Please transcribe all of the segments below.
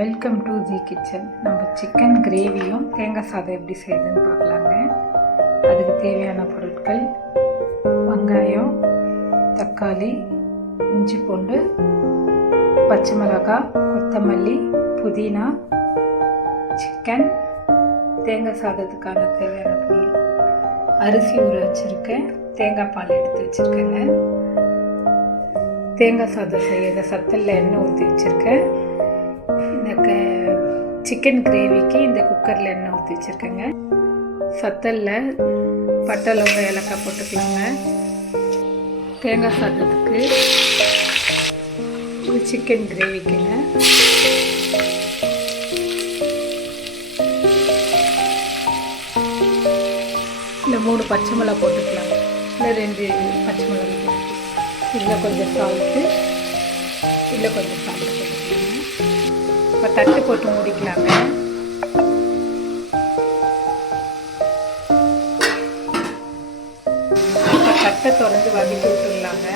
Welcome to the kitchen. நம்ம chicken கிரேவியும் தேங்காய் சாதம் எப்படி செய்யுதுன்னு பார்க்கலாங்க. அதுக்கு தேவையான பொருட்கள்: வெங்காயம், தக்காளி, இஞ்சி பூண்டு, பச்சை மிளகாய், கொத்தமல்லி, புதினா, சிக்கன். தேங்காய் சாதத்துக்கான தேவையான பொருள்: அரிசி ஊற வச்சுருக்கேன், தேங்காய் பால் எடுத்து வச்சுருக்கேங்க. தேங்காய் சாதம் செய்ய சத்தலில் எண்ணெய் ஊற்றி வச்சுருக்கேன். இந்த சிக்கன் கிரேவிக்கு இந்த குக்கரில் எண்ணெய் ஊற்றி வச்சுருக்கேங்க. சத்தலில் பட்டை, லவங்கம், ஏலக்காய் போட்டுக்கலாங்க. தேங்காய் சாதத்துக்கு இது சிக்கன் கிரேவிக்குங்க. இல்லை 3 பச்சை மிளகா போட்டுக்கலாங்க. இல்லை 2 பச்சை மிளகா போட்டுக்கலாம். இதில் கொஞ்சம் சால்ட்டு, இல்லை கொஞ்சம் சால்ட்டு போட்டுக்கலாங்க. இப்போ தட்டு போட்டு மூடிக்கலாங்க. இப்போ தட்டை திறந்து வதக்கி விட்டுடலாங்க.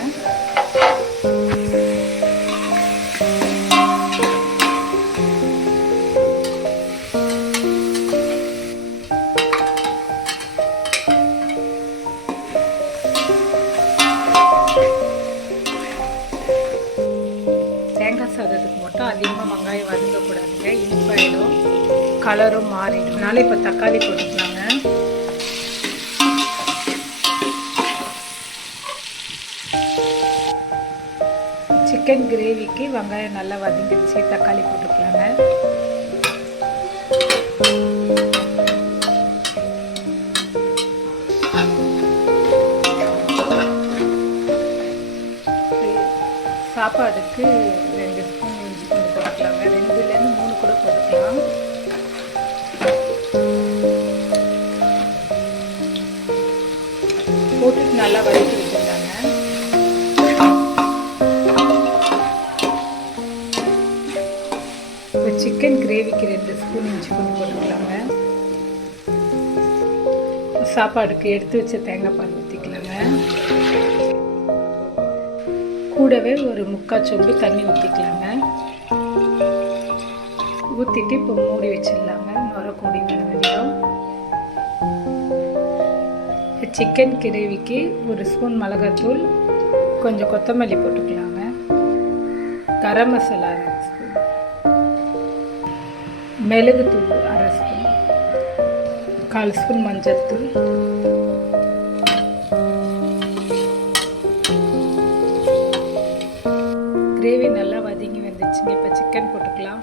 தேங்காய் சாதத்துக்கு மட்டும் அதிகமாக வெங்காயம் வதங்கக்கூடாதுங்க, இனிப்பாயிடும், கலரும் மாறிடும். அதனால இப்போ தக்காளி போட்டுக்கலாங்க. சிக்கன் கிரேவிக்கு வெங்காயம் நல்லா வதங்கிடுச்சு, தக்காளி போட்டுக்கலாங்க. சாப்பாடுக்கு 2 ஸ்பூன் இஞ்சி பூண்டு போட்டுக்கலாங்க. 2லேருந்து 3 கூட போட்டுக்கலாம். போட்டுட்டு நல்லா வதக்கி வச்சுருந்தாங்க. இப்போ சிக்கன் கிரேவிக்கு 2 ஸ்பூன் இஞ்சி பூண்டு போட்டுக்கலாங்க. சாப்பாடுக்கு எடுத்து வச்ச தேங்காய் பால் ஊற்றிக்கலாங்க. கூடவே ஒரு 3/4 சொம்பு தண்ணி ஊற்றிக்கலாங்க. ஊற்றிட்டு இப்போ மூடி வச்சிடலாங்க. நுர கூடி வர வரையும். சிக்கன் கிரேவிக்கு 1 ஸ்பூன் மிளகாத்தூள், கொஞ்சம் கொத்தமல்லி போட்டுக்கலாங்க. கரம் மசாலா 1 ஸ்பூன், மிளகுத்தூள் 1/2 ஸ்பூன், 1/4 ஸ்பூன் மஞ்சள் தூள், கிரேவி நல்லா வதங்கி வந்துச்சுங்க. இப்போ சிக்கன் போட்டுக்கலாம்.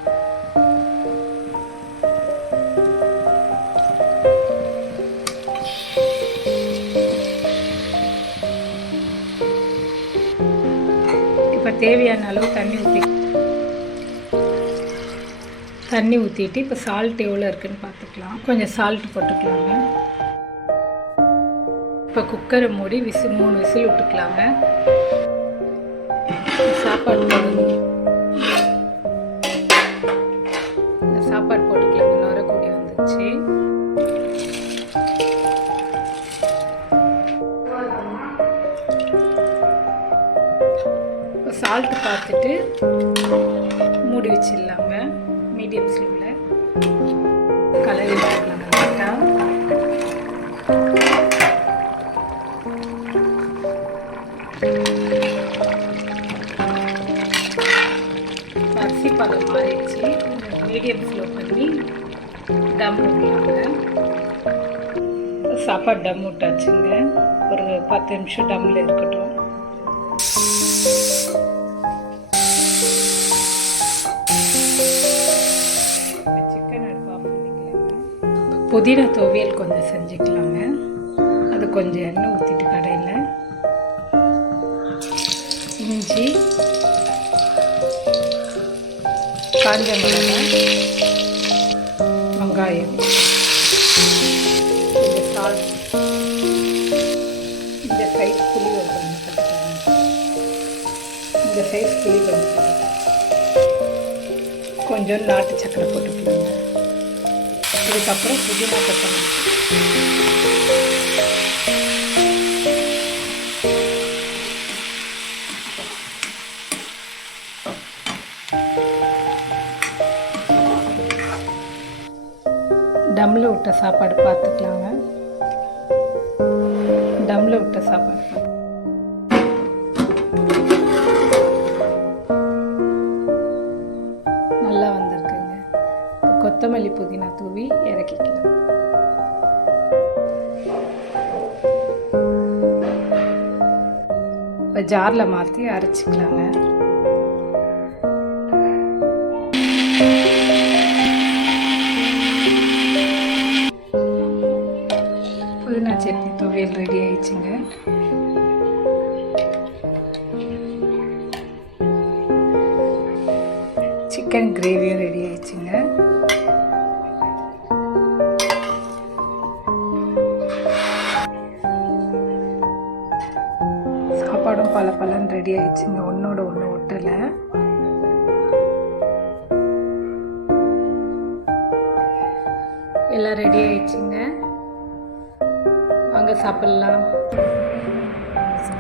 இப்போ தேவையான அளவு தண்ணி ஊற்றிட்டு இப்போ சால்ட் எவ்வளோ இருக்குன்னு பார்த்துக்கலாம். கொஞ்சம் சால்ட் போட்டுக்கலாங்க. இப்போ குக்கரை மூடி 3 விசில் விட்டுக்கலாங்க. சாப்பாடு போட்டுக்கலாங்க. நுர கூடி வந்துச்சு. சால்ட் பார்த்துட்டு மூடி வச்சிடலாங்க. மீடியம் ஸ்லோவில் கலரி விட்டுக்கலாங்க. அரிசி பதம் மாறிடுச்சு. மீடியம் ஸ்லோ பண்ணி டம் விடலாங்க. சாப்பாடு டம் விட்டாச்சுங்க. ஒரு 10 நிமிஷம் டம்மில் இருக்கட்டும். சிக்கன் அடுப்பு ஆஃப் பண்ணிக்கலாங்க. புதினா துவையல் கொஞ்சம் செஞ்சுக்கலாங்க. அது கொஞ்சம் எண்ணெய் ஊற்றிட்டு கடையில் இஞ்சி, காஞ்ச மிளகாய், வெங்காயம், இந்த சால்ட், இந்த சைஸ் புளி கொஞ்சம் போட்டுக்கலாம். இந்த சைஸ் புளி கொஞ்சம் போட்டுக்கலாம். கொஞ்சம் நாட்டு சக்கரை போட்டுக்கலாங்க. இதுக்கப்புறம் புதினா கொத்தமல்லி. டம்மில் விட்ட சாப்பாடு பார்த்துக்கலாங்க. டம்மில் விட்ட சாப்பாடு நல்லா வந்திருக்குங்க. கொத்தமல்லி புதினா தூவி இறக்கிக்கலாம். இப்போ ஜாரில் மாற்றி அரைச்சிக்கலாங்க. புதினா சட்னி துவையல் ரெடி ஆயிடுச்சுங்க. சிக்கன் கிரேவியும் ரெடி ஆயிடுச்சுங்க. சாப்பாடும் பலன்னு ரெடி ஆயிடுச்சுங்க. ஒன்னோட ஒன்று ஒட்டலை. எல்லாம் ரெடி ஆயிடுச்சுங்க. வாங்க சாப்பிடலாம்.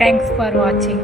தேங்க்ஸ் ஃபார் வாட்சிங்.